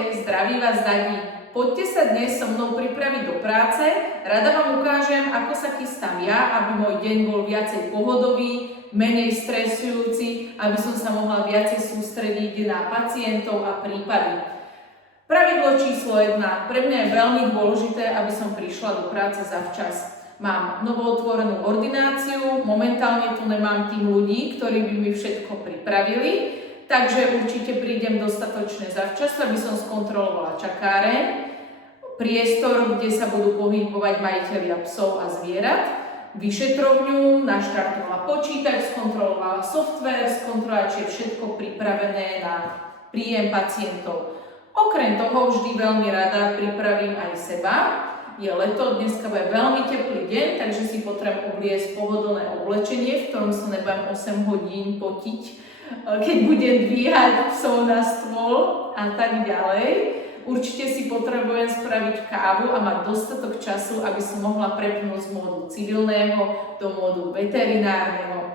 Ahojte, zdraví vás Dagi. Poďte sa dnes so mnou pripraviť do práce. Rada vám ukážem, ako sa chystám ja, aby môj deň bol viacej pohodový, menej stresujúci, aby som sa mohla viacej sústrediť na pacientov a prípady. Pravidlo číslo 1. Pre mňa je veľmi dôležité, aby som prišla do práce zavčas. Mám novootvorenú ordináciu, momentálne tu nemám tým ľudí, ktorí by mi všetko pripravili, takže určite prídem dostatočne zavčas, aby som skontrolovala čakáreň, priestor, kde sa budú pohybovať majitelia psov a zvierat, vyšetrovňu, naštartovala počítač, skontrolovala software, skontrolovala, či je všetko pripravené na príjem pacientov. Okrem toho vždy veľmi rada pripravím aj seba. Je leto, dneska bude veľmi teplý deň, takže si potrebujem obliecť pohodlné oblečenie, v ktorom sa nebudem 8 hodín potiť, keď budem dvíhať psov na stôl a tak ďalej. Určite si potrebujem spraviť kávu a mať dostatok času, aby som mohla prepnúť z módu civilného do módu veterinárneho.